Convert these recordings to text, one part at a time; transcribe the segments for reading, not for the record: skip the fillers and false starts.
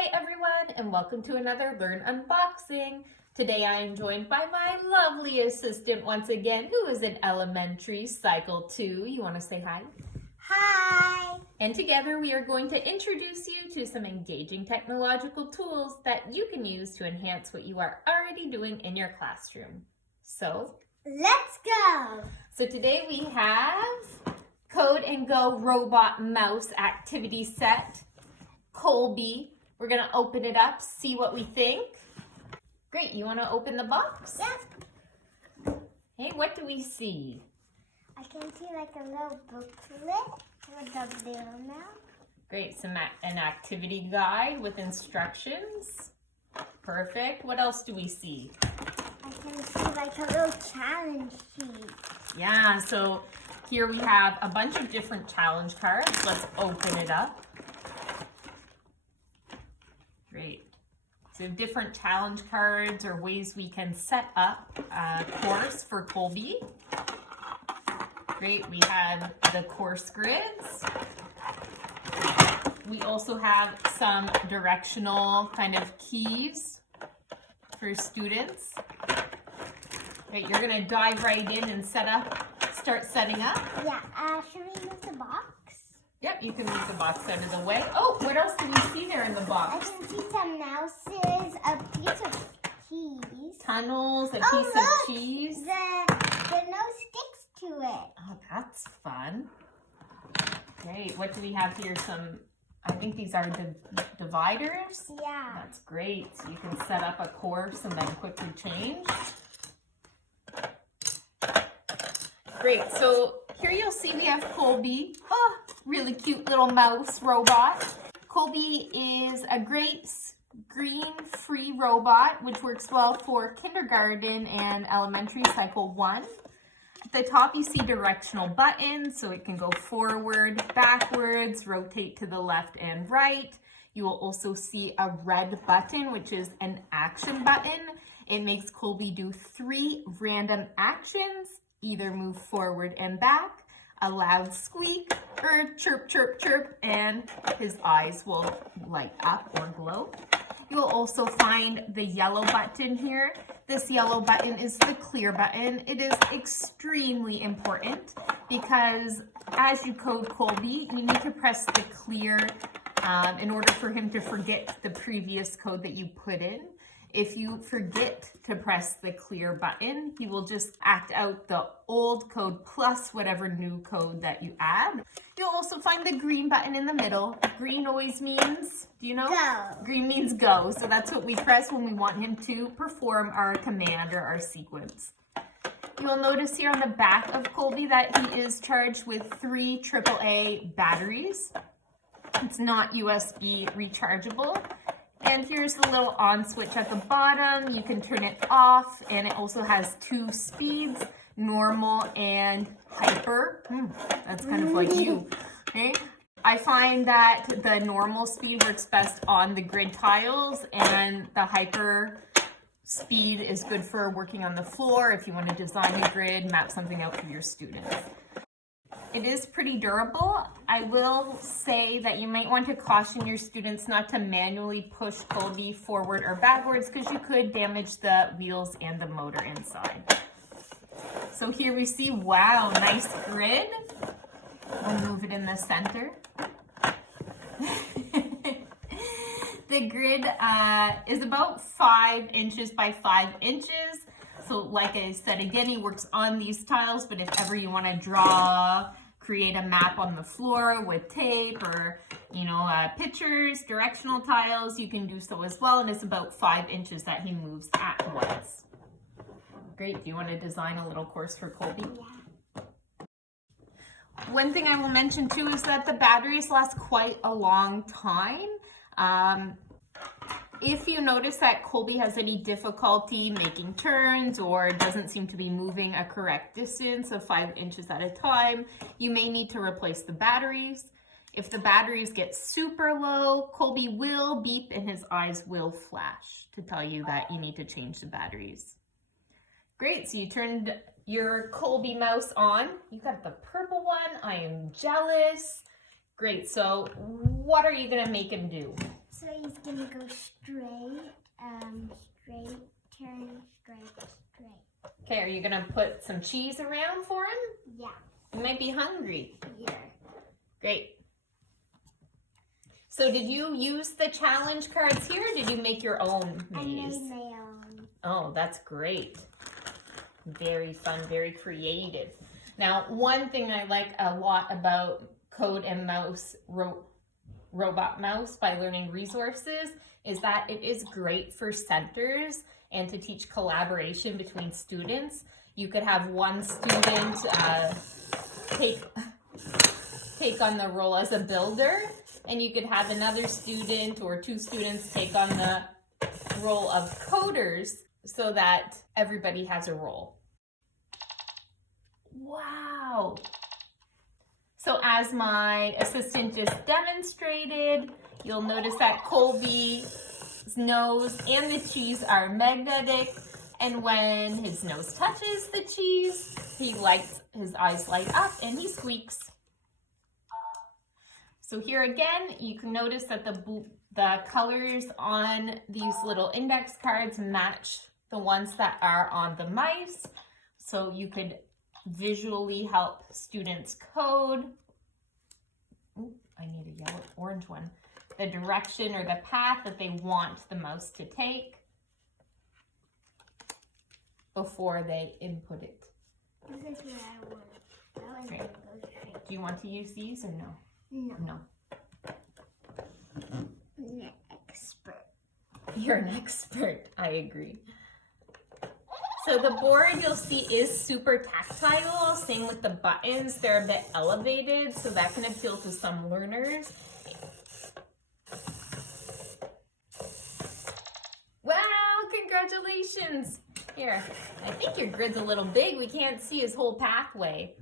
Hi everyone, and welcome to another Learn Unboxing. Today I am joined by my lovely assistant once again, who is in elementary cycle 2. You want to say hi? Hi! And together we are going to introduce you to some engaging technological tools that you can use to enhance what you are already doing in your classroom. So, let's go! So today we have Code and Go Robot Mouse Activity Set, Colby. We're going to open it up, see what we think. Great, you want to open the box? Yeah. Hey, what do we see? I can see like a little booklet with a bill now. Great, an activity guide with instructions. Perfect. What else do we see? I can see like a little challenge sheet. Yeah, so here we have a bunch of different challenge cards. Let's open it up. Great. So different challenge cards or ways we can set up a course for Colby. Great, we have the course grids. We also have some directional kind of keys for students. Great, you're gonna dive right in and start setting up. Yeah, should we move the box? Yep, you can move the box out of the way. Oh, what else do we see there in the box? I can see some mouses, a piece of cheese. Tunnels, a piece of cheese. The nose sticks to it. Oh, that's fun. Great, what do we have here? I think these are the dividers. Yeah. That's great. So you can set up a course and then quickly change. Great, so here you'll see we have Colby. Oh, really cute little mouse robot. Colby is a great screen-free robot, which works well for kindergarten and elementary cycle 1. At the top, you see directional buttons, so it can go forward, backwards, rotate to the left and right. You will also see a red button, which is an action button. It makes Colby do 3 random actions, either move forward and back, a loud squeak, or chirp, chirp, chirp, and his eyes will light up or glow. You'll also find the yellow button here. This yellow button is the clear button. It is extremely important because as you code Colby, you need to press the clear in order for him to forget the previous code that you put in. If you forget to press the clear button, he will just act out the old code plus whatever new code that you add. You'll also find the green button in the middle. Green always means, do you know? Go. Green means go. So that's what we press when we want him to perform our command or our sequence. You'll notice here on the back of Colby that he is charged with 3 AAA batteries. It's not USB rechargeable. And here's the little on switch at the bottom. You can turn it off, and it also has 2 speeds, normal and hyper. That's kind of like you. Okay? I find that the normal speed works best on the grid tiles, and the hyper speed is good for working on the floor if you want to design a grid, map something out for your students. It is pretty durable. I will say that you might want to caution your students not to manually push Colby forward or backwards because you could damage the wheels and the motor inside. So here we see, wow, nice grid. I'll move it in the center. The grid is about 5 inches by 5 inches. So like I said, again, he works on these tiles, but if ever you want to create a map on the floor with tape or, pictures, directional tiles, you can do so as well. And it's about 5 inches that he moves at once. Great. Do you want to design a little course for Colby? Yeah. One thing I will mention too is that the batteries last quite a long time. If you notice that Colby has any difficulty making turns or doesn't seem to be moving a correct distance of 5 inches at a time, you may need to replace the batteries. If the batteries get super low, Colby will beep and his eyes will flash to tell you that you need to change the batteries. Great, so you turned your Colby mouse on. You got the purple one. I am jealous. Great, so what are you gonna make him do? So he's gonna go straight, straight, turn, straight, straight. Okay, are you gonna put some cheese around for him? Yeah. You might be hungry. Yeah. Great. So did you use the challenge cards here, or did you make your own maze? I made my own. Oh, that's great. Very fun, very creative. Now, one thing I like a lot about Code and Mouse Robot Mouse by Learning Resources is that it is great for centers and to teach collaboration between students. You could have one student take on the role as a builder, and you could have another student or two students take on the role of coders so that everybody has a role. Wow! So as my assistant just demonstrated, you'll notice that Colby's nose and the cheese are magnetic, and when his nose touches the cheese, his eyes light up and he squeaks. So here again, you can notice that the colors on these little index cards match the ones that are on the mice, so you could visually help students code. Ooh, I need a orange one. The direction or the path that they want the mouse to take before they input it. This is where I want. That one's Great. gonna go straight. Do you want to use these or no? No. No. I'm an expert. You're an expert. I agree. So the board you'll see is super tactile. Same with the buttons. They're a bit elevated, so that can appeal to some learners. Wow, congratulations. Here, I think your grid's a little big. We can't see his whole pathway.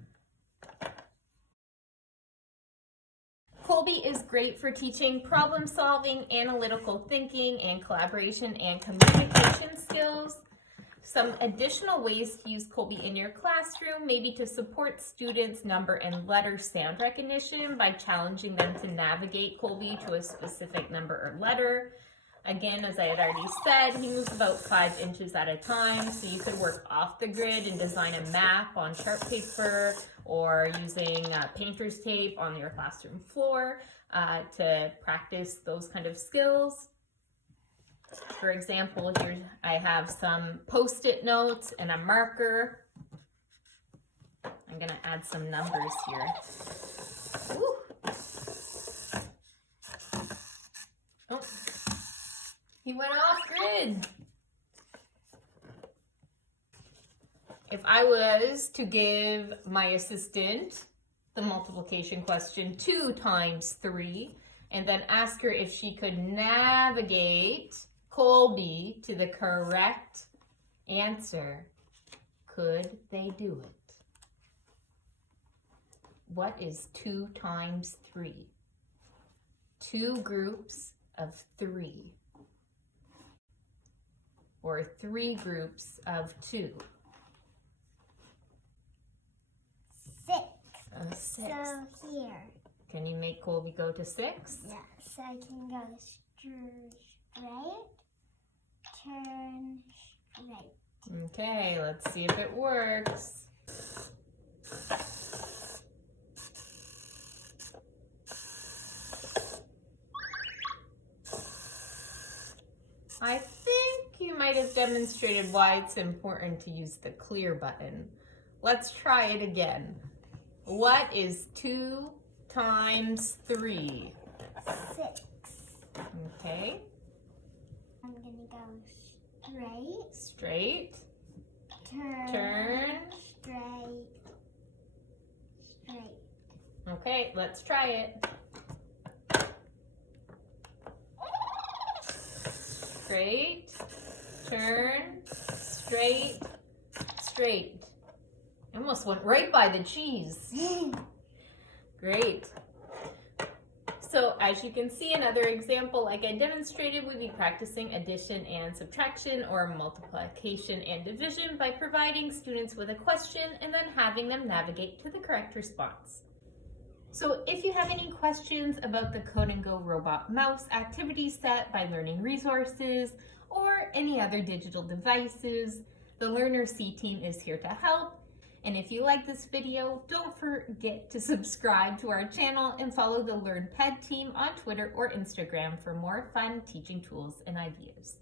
Colby is great for teaching problem solving, analytical thinking, and collaboration and communication skills. Some additional ways to use Colby in your classroom, maybe to support students' number and letter sound recognition by challenging them to navigate Colby to a specific number or letter. Again, as I had already said, he moves about 5 inches at a time, so you could work off the grid and design a map on chart paper or using painter's tape on your classroom floor to practice those kind of skills. For example, here I have some Post-it notes and a marker. I'm going to add some numbers here. Woo. Oh, he went off grid. If I was to give my assistant the multiplication question 2 times 3 and then ask her if she could navigate Colby to the correct answer, could they do it? What is 2 times 3? 2 groups of 3. Or 3 groups of 2. 6. 6. So here. Can you make Colby go to 6? Yeah, so I can go straight, turn straight. Okay, let's see if it works. I think you might have demonstrated why it's important to use the clear button. Let's try it again. What is 2 times 3? 6. Okay. I'm gonna go straight. Straight. Turn. Straight. Straight. Okay, let's try it. Straight. Turn. Straight. Straight. Almost went right by the cheese. Great. So as you can see, another example like I demonstrated would be practicing addition and subtraction or multiplication and division by providing students with a question and then having them navigate to the correct response. So if you have any questions about the Code and Go Robot Mouse activity set by Learning Resources or any other digital devices, the Learn RÉCIT team is here to help. And if you like this video, don't forget to subscribe to our channel and follow the Learn Ped team on Twitter or Instagram for more fun teaching tools and ideas.